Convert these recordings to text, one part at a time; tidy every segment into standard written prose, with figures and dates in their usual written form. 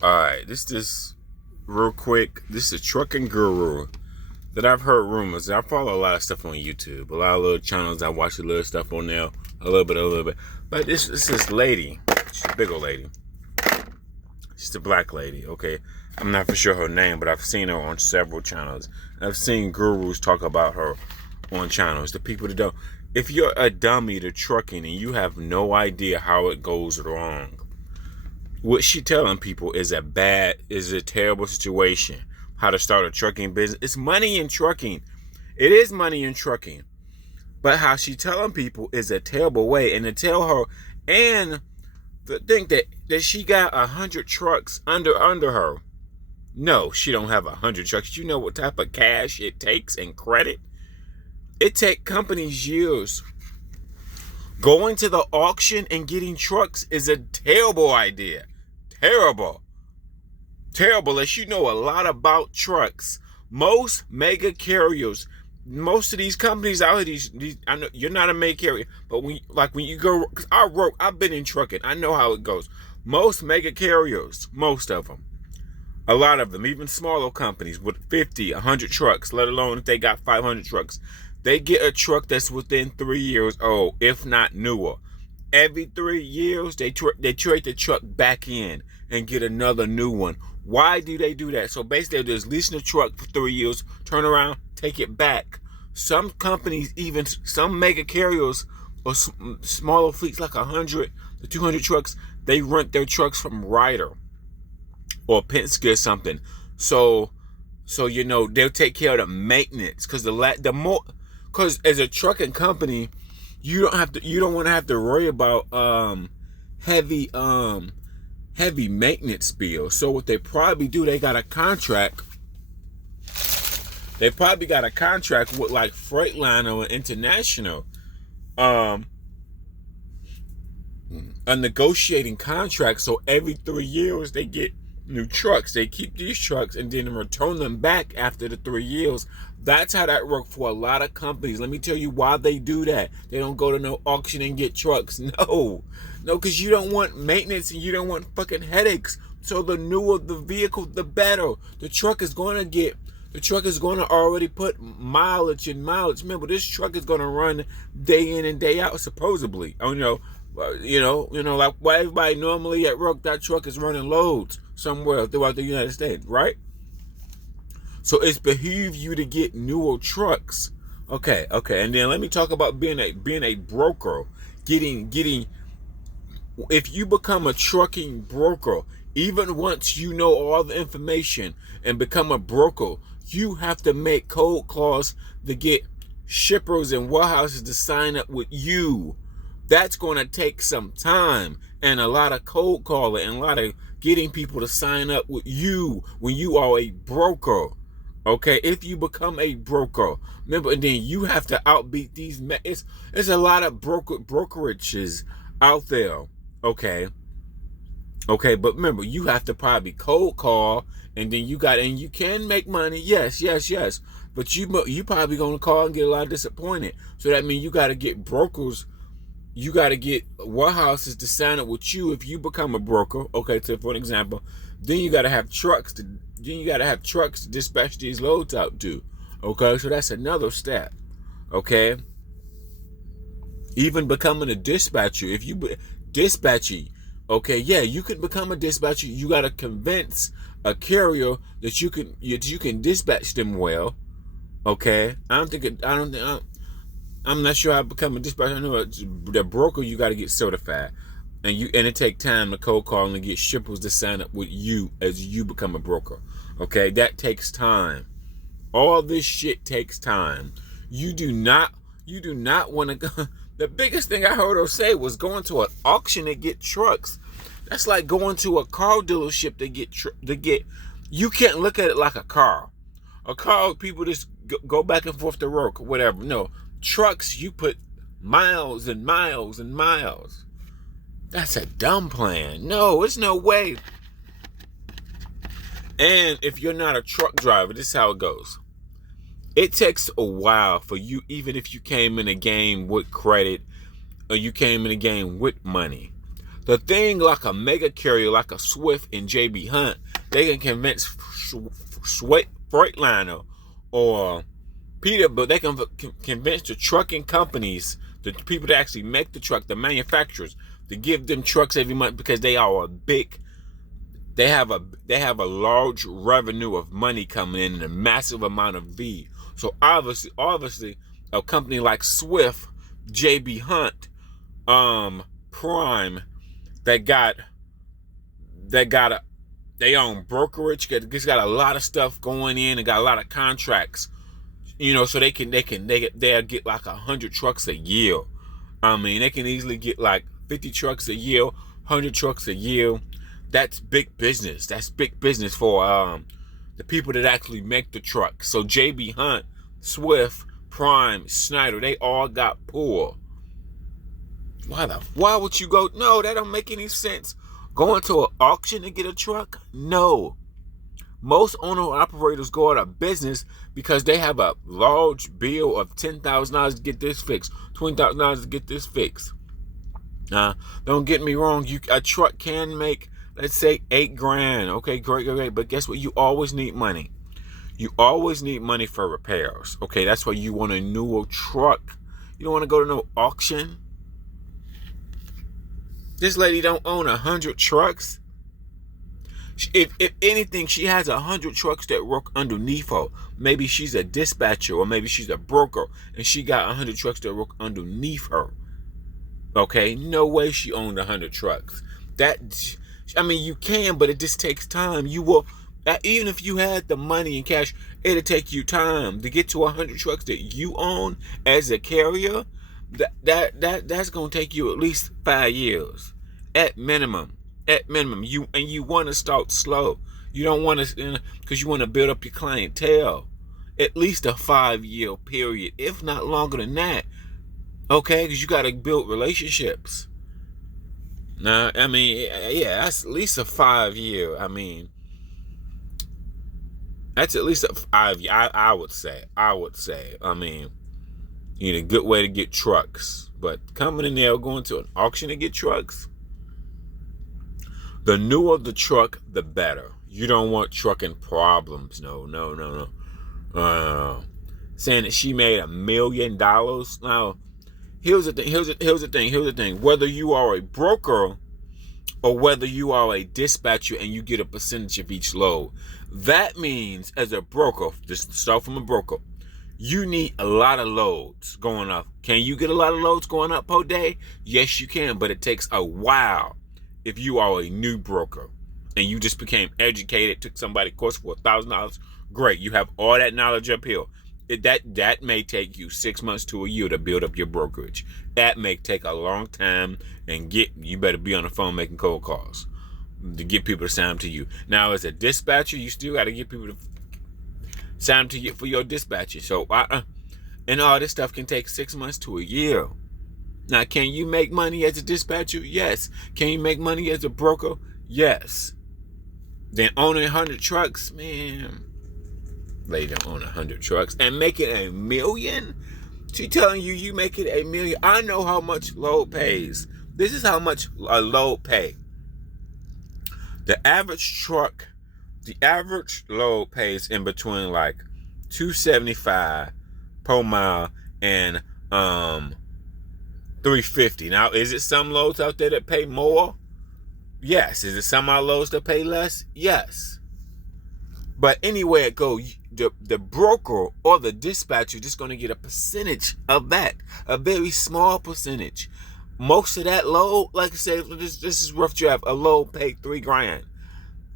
Alright, this real quick. This is a trucking guru that I've heard rumors. I follow a lot of stuff on YouTube, a lot of little channels. I watch a little stuff on there, a little bit. But this lady, she's a big old lady. She's a black lady, okay? I'm not for sure her name, but I've seen her on several channels. I've seen gurus talk about her on channels. The people that don't. If you're a dummy to trucking and you have no idea how it goes wrong, what she telling people is a terrible situation. How to start a trucking business. It's money in trucking. It is money in trucking. But how she telling people is a terrible way. And to tell her, and to think that she got 100 trucks under her. No, she don't have 100 trucks. You know what type of cash it takes and credit? It take companies years. Going to the auction and getting trucks is a terrible idea. Terrible. Unless you know a lot about trucks. Most mega carriers, most of these companies out here, I know you're not a mega carrier, but when you go, cause I've been in trucking. I know how it goes. Most mega carriers, most of them, a lot of them, even smaller companies with 50, 100 trucks, let alone if they got 500 trucks, they get a truck that's within 3 years old, if not newer. Every 3 years, they trade the truck back in and get another new one. Why do they do that? So basically, they're just leasing a truck for 3 years, turn around, take it back. Some companies, even some mega carriers or smaller fleets like 100 to 200 trucks, they rent their trucks from Ryder or Penske or something. So you know they'll take care of the maintenance because because as a trucking company, you don't want to have to worry about heavy maintenance bills. So what they probably do, they got a contract. They probably got a contract with like Freightliner or International, a negotiating contract. So every 3 years they get new trucks. They keep these trucks and then return them back after the 3 years. That's how that works for a lot of companies. Let me tell you why they do that. They don't go to no auction and get trucks. No, because you don't want maintenance and you don't want fucking headaches. So the newer the vehicle, the better. The truck is going to already put mileage. Remember, this truck is going to run day in and day out, supposedly. Like why everybody normally at work, that truck is running loads somewhere throughout the United States, right? So it's behoove you to get newer trucks. Okay. And then let me talk about being a broker. If you become a trucking broker, even once you know all the information and become a broker, you have to make cold calls to get shippers and warehouses to sign up with you. That's going to take some time and a lot of cold calling and a lot of getting people to sign up with you when you are a broker. Okay, if you become a broker, remember, and then you have to outbeat these. It's a lot of brokerages out there. Okay, but remember, you have to probably cold call, and then you can make money. Yes. But you probably gonna call and get a lot of disappointed. So that means you got to get brokers. You got to get warehouses to sign up with you if you become a broker. Okay, so for an example, then you got to have trucks to dispatch these loads out to. Okay, so that's another step. Okay, even becoming a dispatcher. If you dispatching, okay, yeah, you can become a dispatcher. You got to convince a carrier that you can dispatch them well. Okay, I'm not sure how to become a dispatcher. I know the broker, you got to get certified, and it take time to cold call and get shippers to sign up with you as you become a broker. Okay, that takes time. All this shit takes time. You do not want to go. The biggest thing I heard her say was going to an auction to get trucks. That's like going to a car dealership to get. You can't look at it like a car. A car, people just go back and forth to work or whatever. No. Trucks, you put miles and miles and miles. That's a dumb plan. No, there's no way. And if you're not a truck driver, this is how it goes. It takes a while for you, even if you came in a game with credit or you came in a game with money, The thing like a mega carrier, like a Swift and JB Hunt, they can convince Freightliner or Peterbilt, they can convince the trucking companies, the people that actually make the truck, the manufacturers, to give them trucks every month because they are a big, they have a large revenue of money coming in and a massive amount of V. So obviously, a company like Swift, JB Hunt, Prime, they own brokerage. It's got a lot of stuff going in and got a lot of contracts. So they'll get like 100 trucks a year. I mean, they can easily get like 50 trucks a year, 100 trucks a year. That's big business. That's big business for the people that actually make the trucks. So JB Hunt, Swift, Prime, Schneider, they all got poor. Why would you go? No, that don't make any sense. Going to an auction to get a truck? No. Most owner-operators go out of business because they have a large bill of $10,000 to get this fixed, $20,000 to get this fixed. Don't get me wrong. A truck can make, let's say, $8,000. Okay, great. But guess what? You always need money. You always need money for repairs. Okay, that's why you want a newer truck. You don't want to go to no auction. This lady don't own 100 trucks. If anything, she has 100 trucks that work underneath her. Maybe she's a dispatcher or maybe she's a broker and she got 100 trucks that work underneath her. Okay, no way she owned 100 trucks. You can, but it just takes time. You will, even if you had the money in cash, it'll take you time to get to 100 trucks that you own as a carrier. That's gonna take you at least 5 years, at minimum. You want to start slow. You don't want to, because you want to build up your clientele. At least a 5-year period, if not longer than that. Okay, because you got to build relationships. Now, that's at least a 5-year. That's at least a 5 year. I would say. A good way to get trucks. But coming in there, going to an auction to get trucks. The newer the truck, the better. You don't want trucking problems. No. Saying that she made $1 million. Now, here's the thing. Whether you are a broker or whether you are a dispatcher and you get a percentage of each load, that means as a broker, just start from a broker, you need a lot of loads going up. Can you get a lot of loads going up per day? Yes, you can, but it takes a while. If you are a new broker and you just became educated, took somebody's course for $1,000, great. You have all that knowledge up here. That may take you 6 months to a year to build up your brokerage. That may take a long time, and you better be on the phone making cold calls to get people to sign to you. Now, as a dispatcher, you still got to get people to sign to you for your dispatcher. So, and all this stuff can take 6 months to a year. Now, can you make money as a dispatcher? Yes. Can you make money as a broker? Yes. Then owning 100 trucks, man. Lady don't own 100 trucks and make it $1 million. She telling you make it $1 million. I know how much load pays. This is how much a load pay. The average load pays in between like $275 per mile and $350. Now, is it some loads out there that pay more? Yes. Is it some loads that pay less? Yes. But anywhere it goes, the broker or the dispatcher just going to get a percentage of that, a very small percentage. Most of that load, like I said, this is rough draft. A load paid $3,000.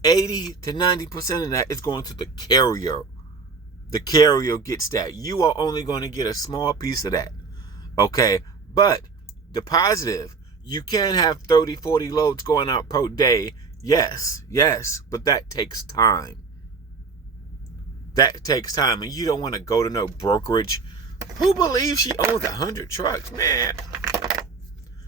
80 to 90% of that is going to the carrier. The carrier gets that. You are only going to get a small piece of that. Okay, but the positive, you can have 30, 40 loads going out per day. Yes, but that takes time. And you don't want to go to no brokerage. Who believes she owns 100 trucks? Man,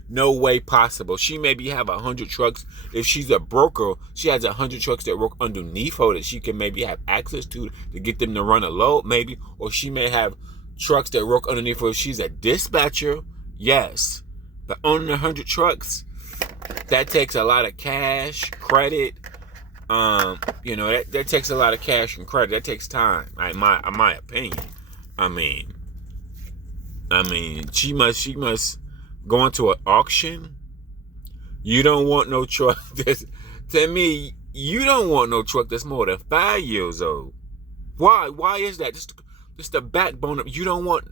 no way possible. She maybe have 100 trucks. If she's a broker, she has 100 trucks that work underneath her that she can maybe have access to get them to run a load, maybe. Or she may have trucks that work underneath her if she's a dispatcher. Yes. But owning 100 trucks, That takes a lot of cash, credit. That takes a lot of cash and credit. That takes time. In my opinion. I mean, she must go into an auction. You don't want no truck to me, you don't want no truck that's more than 5 years old. Why? Why is that? Just the backbone of, you don't want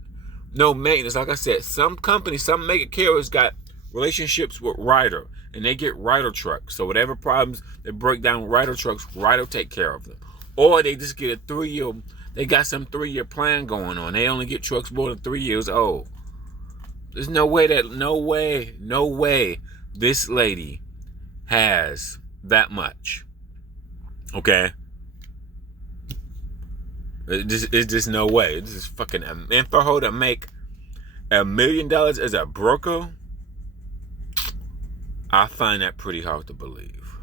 no maintenance. Like I said, some companies, some mega carriers got relationships with Ryder, and they get Ryder trucks. So whatever problems they break down Ryder trucks, Ryder take care of them. Or they just get a 3-year, they got some 3-year plan going on. They only get trucks more than 3 years old. There's no way this lady has that much. Okay? It's just no way. This is fucking, and for her to make $1 million as a broker, I find that pretty hard to believe.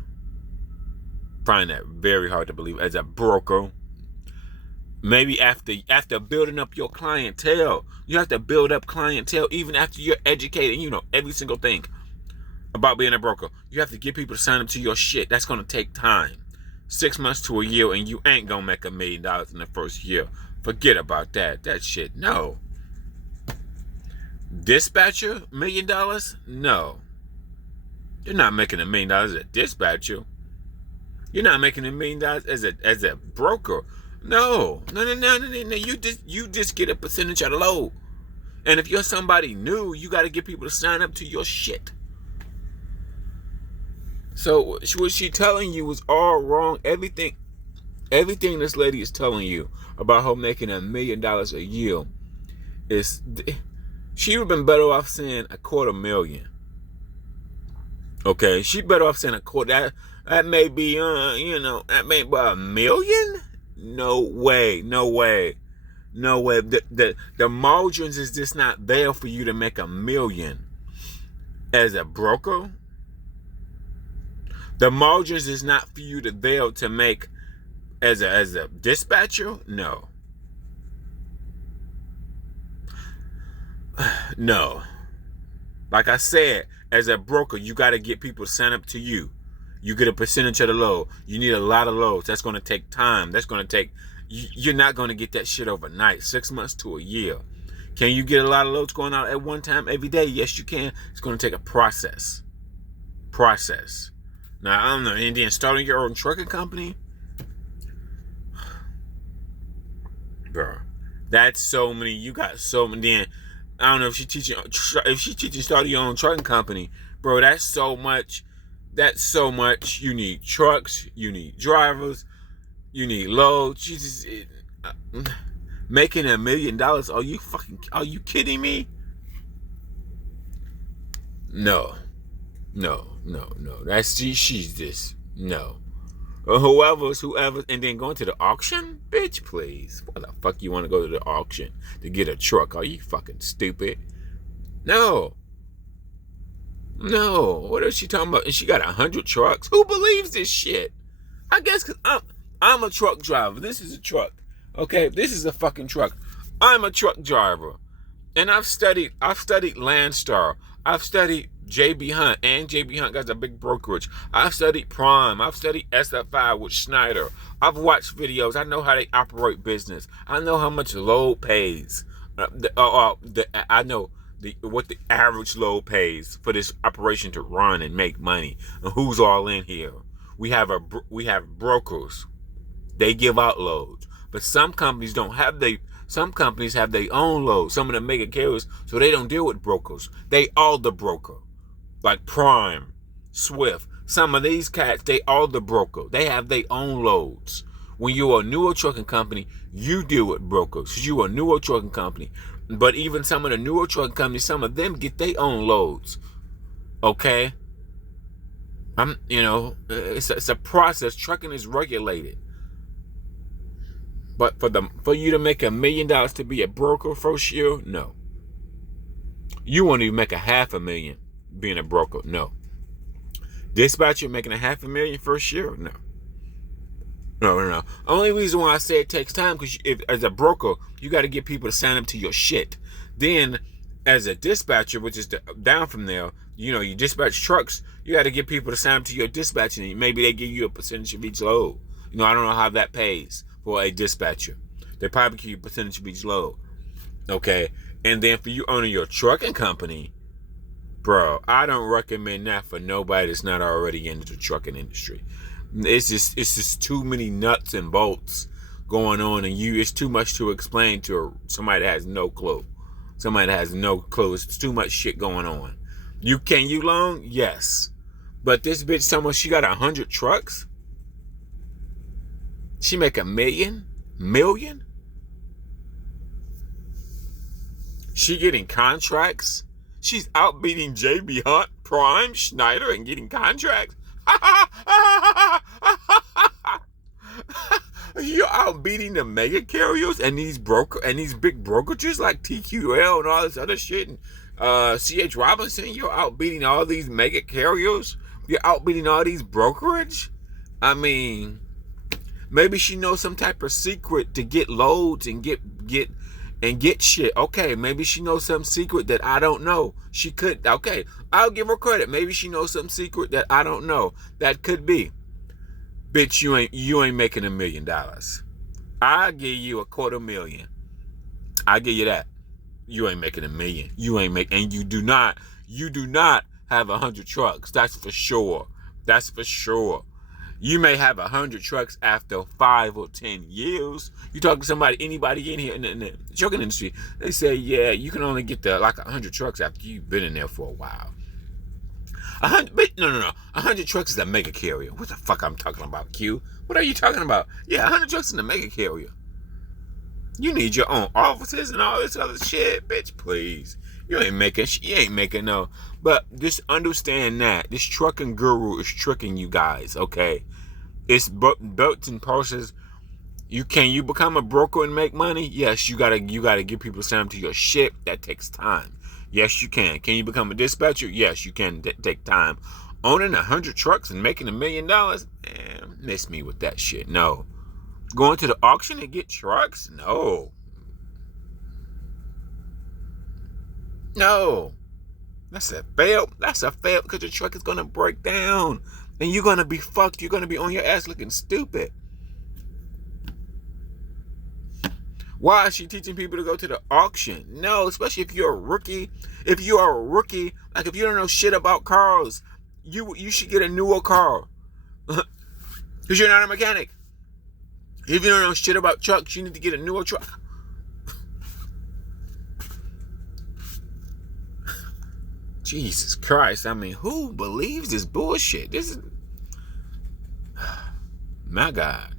Find that very hard to believe as a broker. Maybe after building up your clientele, you have to build up clientele even after you're educated. You know every single thing about being a broker. You have to get people to sign up to your shit. That's gonna take time. 6 months to a year, and you ain't gonna make $1 million in the first year. Forget about that. That shit, no. Dispatcher, $1 million? No. You're not making $1 million as a dispatcher. You're not making $1 million as a broker. No. You just get a percentage of the load. And if you're somebody new, you got to get people to sign up to your shit. So what she telling you is all wrong. Everything this lady is telling you about her making $1 million a year is, she would have been better off saying $250,000. Okay, she better off saying a quarter. That may be, that may be $1 million. No way. The margins is just not there for you to make $1 million as a broker. The margins is not for you to make as a dispatcher. No. No. Like I said, as a broker, you got to get people to sign up to you. You get a percentage of the load. You need a lot of loads. That's going to take time. That's going to take, you're not going to get that shit overnight. 6 months to a year. Can you get a lot of loads going out at one time every day? Yes, you can. It's going to take a process. Now, I don't know. And then starting your own trucking company? Bro, that's so many. You got so many. Then, I don't know if she's teaching starting your own trucking company. Bro, that's so much. You need trucks. You need drivers. You need loads. Jesus, making $1 million. Are you kidding me? No. She's just, no. Whoever, and then going to the auction? Bitch, please. Why the fuck you want to go to the auction to get a truck? Are you fucking stupid? No. What is she talking about? And she got 100 trucks? Who believes this shit? I guess because I'm a truck driver. This is a truck. Okay? This is a fucking truck. I'm a truck driver. And I've studied Landstar. I've studied JB Hunt, and JB Hunt got a big brokerage. I've studied Prime. I've studied SFI with Schneider. I've watched videos. I know how they operate business. I know how much load pays. I know what the average load pays for this operation to run and make money. And who's all in here? We have brokers. They give out loads, but some companies don't have Some companies have their own loads. Some of the mega carriers, so they don't deal with brokers. They are the broker. Like Prime, Swift. Some of these cats, they are the broker. They have their own loads. When you're a newer trucking company, you deal with brokers. You're a newer trucking company. But even some of the newer trucking companies, some of them get their own loads. Okay? It's a process. Trucking is regulated. But for you to make $1 million to be a broker first year, no. You won't even make $500,000 being a broker, no. Dispatcher making $500,000 first year, no. No. Only reason why I say it takes time because as a broker, you got to get people to sign up to your shit. Then, as a dispatcher, which is down from there, You dispatch trucks. You got to get people to sign up to your dispatching. And maybe they give you a percentage of each load. I don't know how that pays for a dispatcher. They probably give you a percentage of each load. Okay? And then for you owning your trucking company, bro, I don't recommend that for nobody that's not already into the trucking industry. It's just too many nuts and bolts going on, and it's too much to explain to somebody that has no clue. Somebody that has no clue. It's too much shit going on. Can you loan? Yes. But this bitch someone she got 100 trucks? She make $1 million? She getting contracts? She's outbeating JB Hunt, Prime, Schneider, and getting contracts? You're outbeating the mega carriers and these big brokerages like TQL and all this other shit and CH Robinson. You're outbeating all these mega carriers. You're outbeating all these brokerage. I mean, maybe she knows some type of secret to get loads and get shit. Okay, maybe she knows some secret that I don't know. She could. Okay, I'll give her credit. Maybe she knows some secret that I don't know. That could be. Bitch, you ain't making $1 million. I'll give you $250,000. I'll give you that. You ain't making $1 million. And you do not have 100 trucks. That's for sure. You may have 100 trucks after 5 or 10 years. You talk to anybody in here in the trucking industry, they say, yeah, you can only get 100 trucks after you've been in there for a while. 100 trucks is a mega carrier. What the fuck I'm talking about, Q? What are you talking about? Yeah, 100 trucks is a mega carrier. You need your own offices and all this other shit, bitch, please. You ain't making no. But just understand that this trucking guru is tricking you guys, okay? It's belts and purses. Can you become a broker and make money? Yes, you gotta give people time to your shit. That takes time. Yes, you can. Can you become a dispatcher? Yes, you can take time. Owning 100 trucks and making $1 million? Man, miss me with that shit. No. Going to the auction and get trucks? No. That's a fail because your truck is going to break down. And you're going to be fucked. You're going to be on your ass looking stupid. Why is she teaching people to go to the auction? No, especially if you're a rookie. If you are a rookie, like if you don't know shit about cars, you should get a newer car. Because you're not a mechanic. If you don't know shit about trucks, you need to get a newer truck. Jesus Christ. I mean, who believes this bullshit? This is... My God.